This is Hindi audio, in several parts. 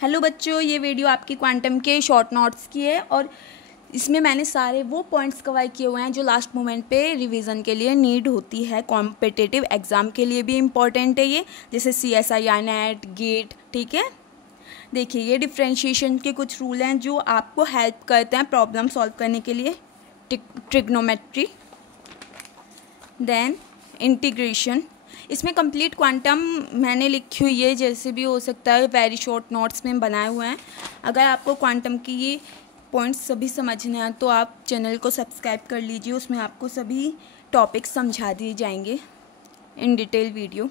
हेलो बच्चों, ये वीडियो आपकी क्वांटम के शॉर्ट नोट्स की है और इसमें मैंने सारे वो पॉइंट्स कवर किए हुए हैं जो लास्ट मोमेंट पे रिवीजन के लिए नीड होती है। कॉम्पिटिटिव एग्ज़ाम के लिए भी इम्पॉर्टेंट है ये, जैसे CSIR नेट, गेट। ठीक है, देखिए ये डिफ्रेंशिएशन के कुछ रूल हैं जो आपको हेल्प करते हैं प्रॉब्लम सॉल्व करने के लिए। Trigonometry, then integration. इसमें कंप्लीट क्वांटम मैंने लिखी हुई है, जैसे भी हो सकता है, वेरी शॉर्ट नोट्स में बनाए हुए हैं। अगर आपको क्वांटम की ये पॉइंट्स सभी समझने हैं तो आप चैनल को सब्सक्राइब कर लीजिए, उसमें आपको सभी टॉपिक्स समझा दिए जाएंगे इन डिटेल वीडियो।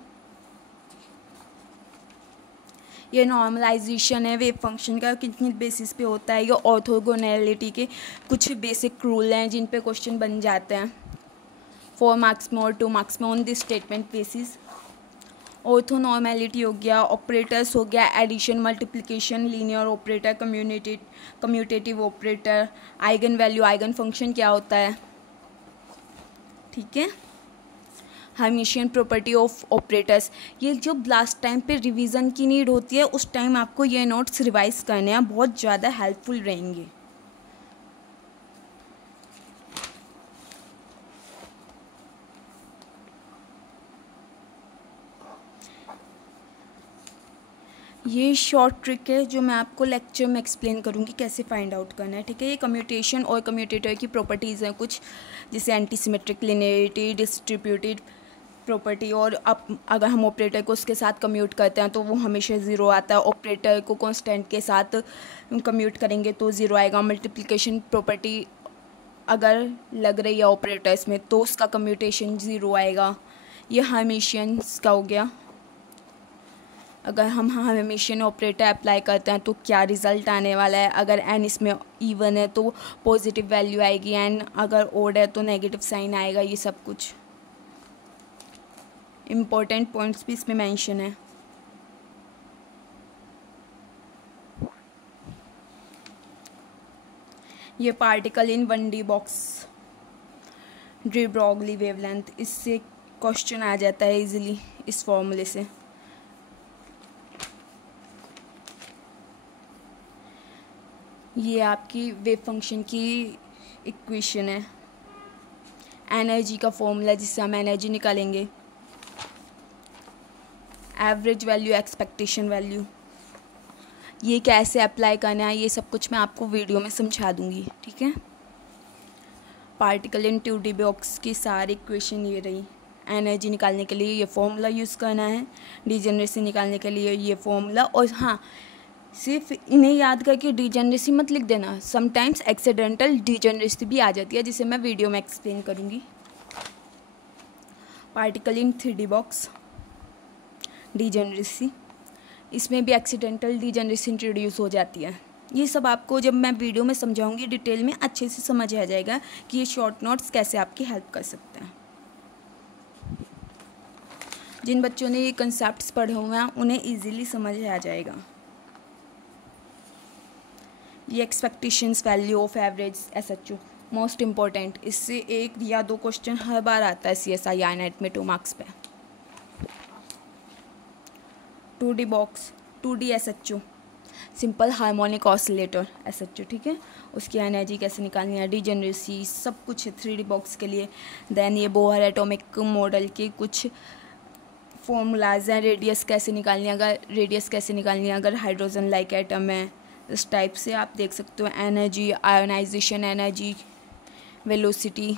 ये नॉर्मलाइजेशन है वेव फंक्शन का, कितनी बेसिस पे होता है। ये ऑर्थोगोनैलिटी के कुछ बेसिक रूल हैं जिन पे क्वेश्चन बन जाते हैं 4 मार्क्स में और 2 मार्क्स में on this statement basis. Orthonormality हो गया, ऑपरेटर्स हो गया, addition, multiplication, linear operator, commutative operator, eigenvalue, eigenfunction क्या होता है। ठीक है, हर्मिशियन प्रॉपर्टी ऑफ ऑपरेटर्स। ये जो लास्ट टाइम पे रिवीजन की नीड होती है उस टाइम आपको ये नोट्स रिवाइज करने हैं, बहुत ज़्यादा हेल्पफुल रहेंगे। ये शॉर्ट ट्रिक है जो मैं आपको लेक्चर में एक्सप्लेन करूँगी कैसे फाइंड आउट करना है। ठीक है, ये कम्यूटेशन और कम्यूटेटर की प्रॉपर्टीज़ हैं कुछ, जैसे एंटीसिमेट्रिक, लिनियरिटी, डिस्ट्रीब्यूटेड प्रॉपर्टी। और अब अगर हम ऑपरेटर को उसके साथ कम्यूट करते हैं तो वो हमेशा ज़ीरो आता है। ऑपरेटर को कांस्टेंट के साथ कम्यूट करेंगे तो ज़ीरो आएगा। मल्टीप्लिकेशन प्रॉपर्टी अगर लग रही है ऑपरेटर्स में तो उसका कम्यूटेशन ज़ीरो आएगा। ये हर्मिशियंस का हो गया। अगर हम हर्मिशियन ऑपरेटर अप्लाई करते हैं तो क्या रिज़ल्ट आने वाला है। अगर एन इसमें इवन है तो पॉजिटिव वैल्यू आएगी, एन अगर ओड है तो नेगेटिव साइन आएगा। ये सब कुछ इम्पोर्टेंट पॉइंट्स भी इसमें मेंशन है। ये particle in 1D box, de Broglie wavelength, इससे क्वेश्चन आ जाता है इजीली इस फॉर्मूले से। ये आपकी वेव फंक्शन की इक्वेशन है, एनर्जी का फॉर्मूला जिससे हम एनर्जी निकालेंगे। एवरेज वैल्यू, एक्सपेक्टेशन वैल्यू, ये कैसे अप्लाई करना है ये सब कुछ मैं आपको वीडियो में समझा दूंगी। ठीक है, पार्टिकल इन 2D बॉक्स की सारी इक्वेशन ये रही। एनर्जी निकालने के लिए ये फॉर्मूला यूज़ करना है, डिजेनरेसी निकालने के लिए ये फॉर्मूला। और हाँ, सिर्फ इन्हें याद करके डिजेनरेसी मत लिख देना, समटाइम्स एक्सीडेंटल डिजेनरेसी भी आ जाती है जिसे मैं वीडियो में एक्सप्लेन करूँगी। Particle in 3D box, degeneracy, इसमें भी एक्सीडेंटल डिजेनरेसी इंट्रोड्यूस हो जाती है। ये सब आपको जब मैं वीडियो में समझाऊंगी डिटेल में अच्छे से समझ आ जाएगा कि ये शॉर्ट नोट्स कैसे आपकी हेल्प कर सकते हैं। जिन बच्चों ने ये कंसेप्ट्स पढ़े हुए हैं उन्हें इजीली समझ आ जाएगा। ये expectations value of average SHO most important, इससे 1 या 2 क्वेश्चन हर बार आता है CSIR नेट में 2 मार्क्स पे। 2D box, 2D SHO, simple harmonic oscillator SHO। ठीक है, उसकी एनर्जी कैसे निकालनी है, डिजेनरेसी, सब कुछ है 3D बॉक्स के लिए। देन ये बोहर एटॉमिक मॉडल के कुछ फॉर्मूलाज हैं, रेडियस कैसे निकालनी है, अगर हाइड्रोजन लाइक एटम है। इस टाइप से आप देख सकते हो energy, ionisation energy, velocity,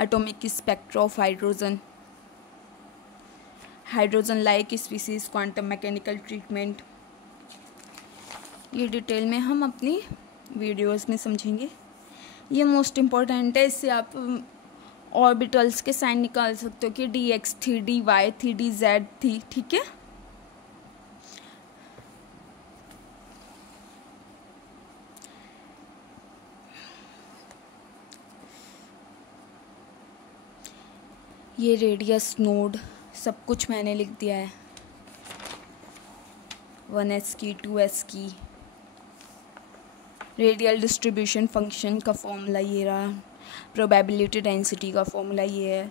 atomic spectra of hydrogen, hydrogen like species, quantum mechanical treatment. ये डिटेल में हम अपनी वीडियोस में समझेंगे। ये मोस्ट इम्पॉर्टेंट है, इससे आप ऑर्बिटल्स के साइन निकाल सकते हो कि dx थी, dy थी, dz थी। ठीक है, ये रेडियस, नोड, सब कुछ मैंने लिख दिया है। 1s की, 2s की। रेडियल डिस्ट्रीब्यूशन फंक्शन का फॉर्मूला ये रहा। प्रोबेबिलिटी डेंसिटी का फॉर्मूला ये है।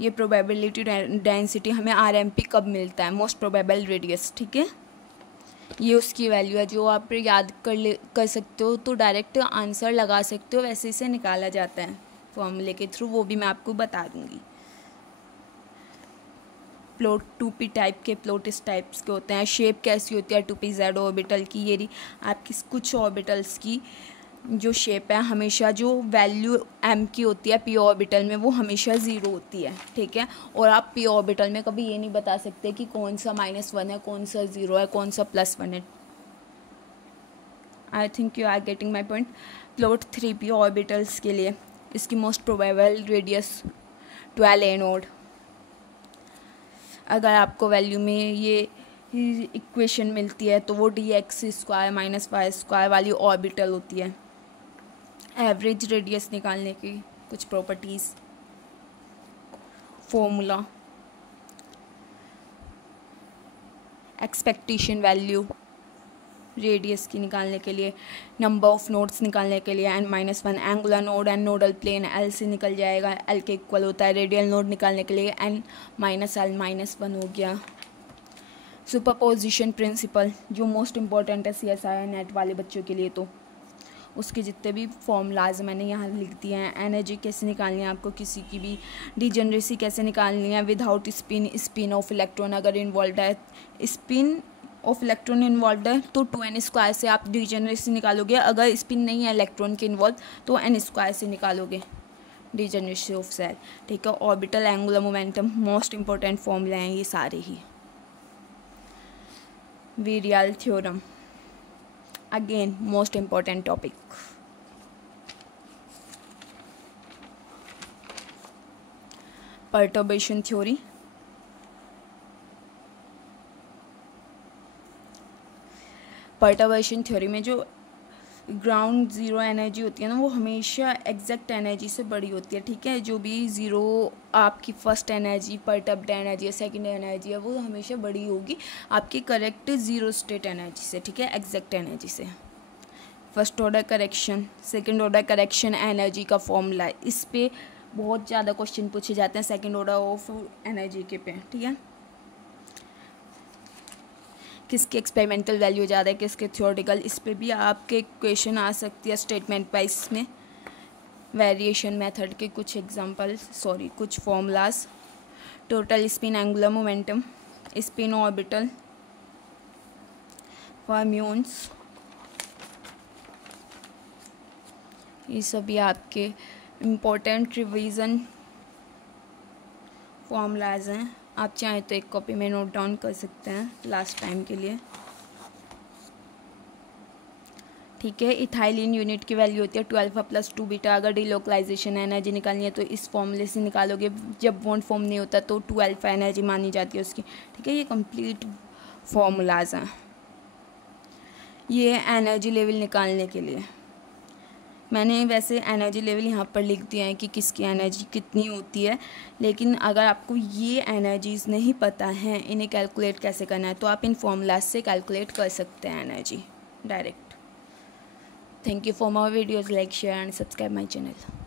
ये प्रोबेबिलिटी डेंसिटी हमें RMP कब मिलता है, मोस्ट प्रोबेबल रेडियस। ठीक है, ये उसकी वैल्यू है जो आप याद कर सकते हो, तो डायरेक्ट आंसर लगा सकते हो, वैसे इसे निकाला जाता है फॉर्मूले के थ्रू, वो भी मैं आपको बता दूंगी। प्लॉट 2p टाइप के प्लॉट इस टाइप्स के होते हैं। शेप कैसी होती है 2pz ऑर्बिटल की, ये रही आपकी कुछ ऑर्बिटल्स की जो शेप है, हमेशा जो वैल्यू m की होती है p ऑर्बिटल में वो हमेशा 0 होती है, ठीक है। और आप p ऑर्बिटल में कभी ये नहीं बता सकते कि कौन सा -1 है, कौन सा 0 है, कौन सा +1 है। I think you are getting my point. Plot 3p orbitals के लिए इसकी most probable radius 12a node. अगर आपको वैल्यू में ये इक्वेशन मिलती है तो वो dx² -y² वाली ऑर्बिटल होती है। एवरेज रेडियस निकालने की कुछ properties, formula, expectation value radius की निकालने के लिए, नंबर ऑफ नोड्स निकालने के लिए n-1, angular node and nodal plane L से निकल जाएगा, L के इक्वल होता है। रेडियल नोड निकालने के लिए n-L-1 हो गया। सुपरपोजिशन प्रिंसिपल जो मोस्ट इम्पॉर्टेंट है CSIR नेट वाले बच्चों के लिए, तो उसके जितने भी फॉर्मूलाज मैंने यहाँ लिख दिए हैं। एनर्जी कैसे निकालनी है आपको किसी की भी, डिजेनरेसी कैसे निकालनी है विदाउट स्पिन ऑफ इलेक्ट्रॉन अगर इन्वॉल्व है, स्पिन ऑफ इलेक्ट्रॉन इन्वॉल्व है तो 2n² से आप डिजेनरेसी निकालोगे। अगर स्पिन नहीं है इलेक्ट्रॉन के इन्वॉल्व तो n² से निकालोगे डिजेनरेसी ऑफ सेल, ठीक है। Orbital angular momentum most important फॉर्मूले हैं ये सारे ही। वीरियल theorem again most important topic। perturbation theory, perturbation theory में जो ग्राउंड ज़ीरो एनर्जी होती है ना वो हमेशा एग्जैक्ट एनर्जी से बड़ी होती है, ठीक है। जो भी ज़ीरो आपकी फर्स्ट एनर्जी, परटर्ब्ड एनर्जी है, सेकंड एनर्जी है, वो हमेशा बड़ी होगी आपकी करेक्ट ज़ीरो स्टेट एनर्जी से, ठीक है, एग्जैक्ट एनर्जी से। First order correction, second order correction energy का फॉर्मूला, इस पे बहुत ज़्यादा क्वेश्चन पूछे जाते हैं सेकंड ऑर्डर ऑफ एनर्जी के पे, ठीक है। किसकी एक्सपेरिमेंटल वैल्यू ज़्यादा है, किसके थ्योरेटिकल, इस पे भी आपके क्वेश्चन आ सकती है स्टेटमेंट वाइज में। वेरिएशन मेथड के कुछ एग्जांपल, कुछ formulas, total spin angular momentum, spin orbital, fermions, ये सभी आपके इम्पोर्टेंट रिवीजन फॉर्मूलाज हैं। आप चाहें तो एक कॉपी में नोट डाउन कर सकते हैं लास्ट टाइम के लिए, ठीक है। इथाइलिन यूनिट की वैल्यू होती है 12α + 2β। अगर डिलोकलाइजेशन एनर्जी निकालनी है तो इस फॉर्मूले से निकालोगे। जब बॉन्ड फॉर्म नहीं होता तो 12α एनर्जी मानी जाती है उसकी, ठीक है। ये कंप्लीट फॉर्मूलाज हैं ये एनर्जी लेवल निकालने के लिए। मैंने वैसे एनर्जी लेवल यहाँ पर लिख दिया है कि किसकी एनर्जी कितनी होती है, लेकिन अगर आपको ये एनर्जीज़ नहीं पता है इन्हें कैलकुलेट कैसे करना है तो आप इन फॉर्मूलाज से कैलकुलेट कर सकते हैं energy direct. Thank you for my videos, like share and subscribe my channel.